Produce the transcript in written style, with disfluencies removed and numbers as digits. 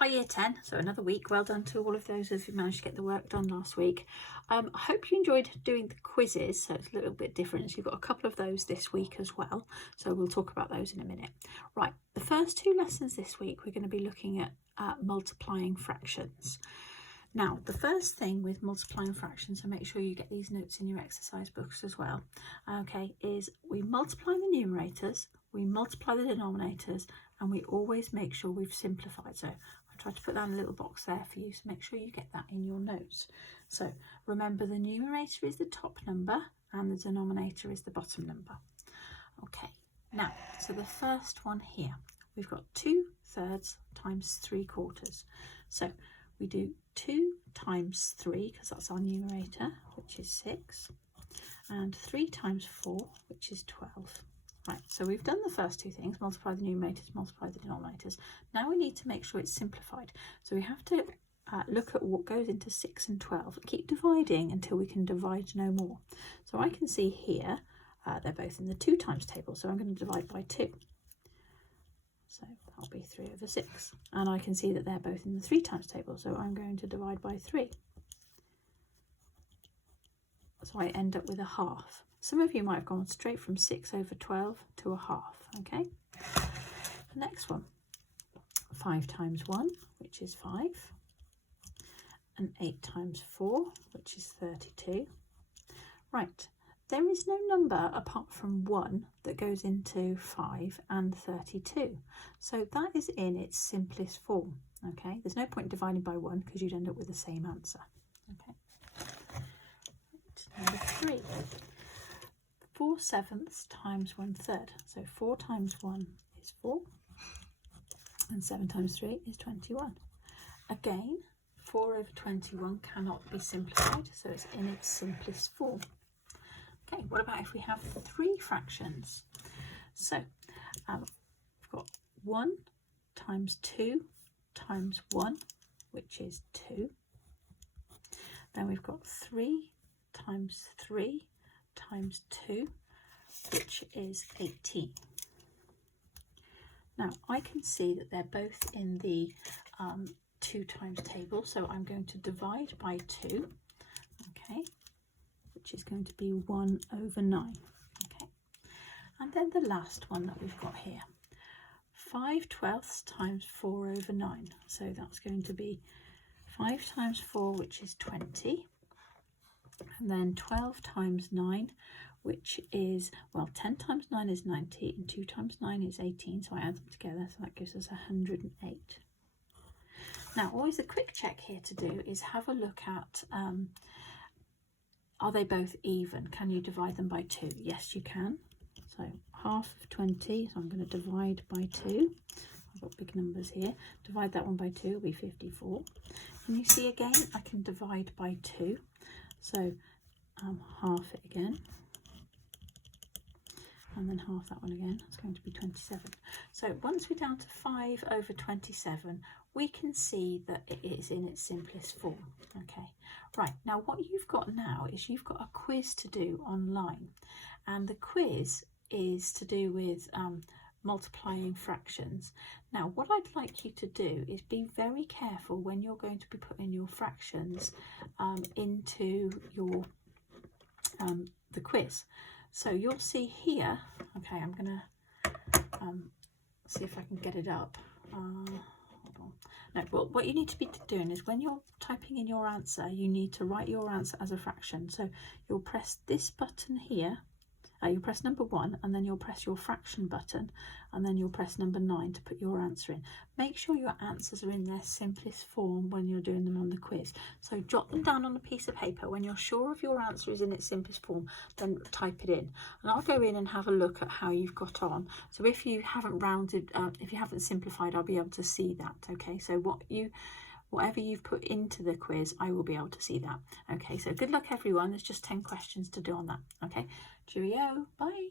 Hi Year 10, so another week. Well done to all of those who managed to get the work done last week. I hope you enjoyed doing the quizzes, so it's a little bit different. So you've got a couple of those this week as well, so we'll talk about those in a minute. Right, the first two lessons this week we're going to be looking at multiplying fractions. Now, the first thing with multiplying fractions, so make sure you get these notes in your exercise books as well, okay, is we multiply the numerators, we multiply the denominators, and we always make sure we've simplified. So I tried to put that in a little box there for you, so make sure you get that in your notes. So remember, the numerator is the top number and the denominator is the bottom number. Okay, now, so the first one here, we've got 2/3 times 3/4. So we do 2 times 3, because that's our numerator, which is 6, and 3 times 4, which is 12. Right, so we've done the first two things, multiply the numerators, multiply the denominators. Now we need to make sure it's simplified. So we have to look at what goes into 6 and 12. Keep dividing until we can divide no more. So I can see here, they're both in the 2 times table, so I'm going to divide by 2. So that'll be 3/6. And I can see that they're both in the 3 times table, so I'm going to divide by 3. So I end up with a half. Some of you might have gone straight from 6/12 to a half, okay? The next one, 5 times 1, which is 5, and 8 times 4, which is 32. Right, there is no number apart from 1 that goes into 5 and 32. So that is in its simplest form, okay? There's no point dividing by 1 because you'd end up with the same answer, okay? Right, number 3. 4/7 times 1/3. So 4 times 1 is 4, and 7 times 3 is 21. Again, 4/21 cannot be simplified, so it's in its simplest form. Okay, what about if we have 3 fractions? So we've got 1 times 2 times 1, which is 2. Then we've got 3 times 3 times 2, which is 18. Now I can see that they're both in the 2 times table, so I'm going to divide by 2, okay, which is going to be 1/9, okay. And then the last one that we've got here, 5/12 times 4/9, so that's going to be 5 times 4, which is 20. And then 12 times 9, which is, well, 10 times 9 is 90, and 2 times 9 is 18, so I add them together, so that gives us 108. Now, always a quick check here to do is have a look at, are they both even? Can you divide them by 2? Yes, you can. So half of 20, so I'm going to divide by 2. I've got big numbers here. Divide that one by 2 will be 54. And you see again, I can divide by 2. So half it again, and then half that one again. It's going to be 27. So once we're down to 5/27, we can see that it is in its simplest form. Okay, right, now what you've got now is you've got a quiz to do online, and the quiz is to do with multiplying fractions. Now what I'd like you to do is be very careful when you're going to be putting your fractions into your the quiz. So you'll see here, okay, I'm gonna see if I can get it up. Hold on. No, well, what you need to be doing is when you're typing in your answer, you need to write your answer as a fraction. So you'll press this button here. You'll press number 1, and then you'll press your fraction button, and then you'll press number 9 to put your answer in. Make sure your answers are in their simplest form when you're doing them on the quiz. So jot them down on a piece of paper. When you're sure of your answer is in its simplest form, then type it in. And I'll go in and have a look at how you've got on. So if you haven't rounded, if you haven't simplified, I'll be able to see that. Okay, so whatever you've put into the quiz, I will be able to see that. Okay, so good luck everyone. There's just 10 questions to do on that. Okay, cheerio, bye.